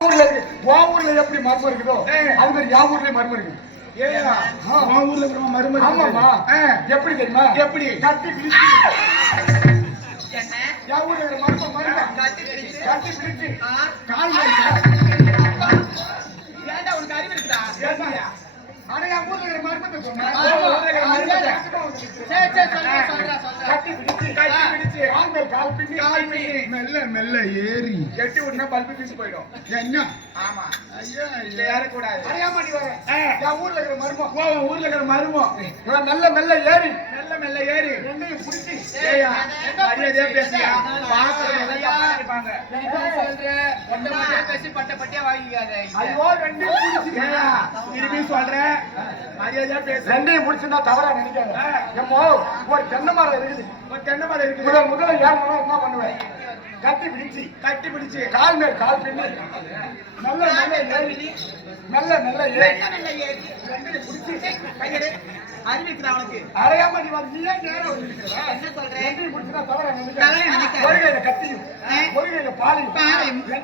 ஊர்ல எப்படி மர்மம் இருக்குதோ அது மாதிரி யா ஊர்லயே மர்மம் இருக்கு. ஊர்ல மரும ஆமாமா எப்படி தெரியுமா? எப்படி கட்டி பிடிச்சு யா ஊர்ல மர்மம் மர்மம் கட்டி பிடிச்சு கால் ஏன்டா உனக்கு அறிவு இருக்குடா? ஆனா யா ஊர்ல மர்மத்தை சொன்னா கட்டி பிடிச்சு கால் பின்னி மெல்ல மெல்ல ஏறி எட்டி விட்டுனா பல்பு பீஸ் போயிடும். என்ன? ஆமா ஐயா இல்ல ஏறக்கூடாது. அறியாமட்டி வரேன். என் ஊர்ல இருக்கிற மர்மம் ஊர்ல இருக்கிற மருமம் மெல்ல மெல்ல ஏறி மெல்ல ஏறி ரெண்டையும் பிடிச்சி ஏயா மரியாதையா பேசியா பாக்குறாங்க. ஐயோ ரெண்டையும் பிடிச்சி திரும்பி சொல்றேன் மரியாதையா பேச. ரெண்டையும் பிடிச்சிருந்தா தவறா நினைக்காத. எம்மோ ஒரு தென்னை மரம் இருக்குது. ஒரு தென்னை மரம் இருக்குது. முதல்ல ஏறணும் என்ன பண்ணுவேன்? கட்டி பிடிச்சு கால் மேல் கால் பின்னி மெல்ல மெல்ல ஏறி மெல்ல ஏறி ரெண்டையும் பிடிச்சி கையெடு அறிவிக்கிறா அவனுக்கு. அரையாமட்டி வந்து நீ ஏன் நேரம் வந்துருக்கிறா? என்ன சொல்றேன்? ரெண்டையும் பிடிச்சிருந்தா தவறா நினைக்காத. ஒரு கையில கத்தியும் ஒரு கையில பாலையும்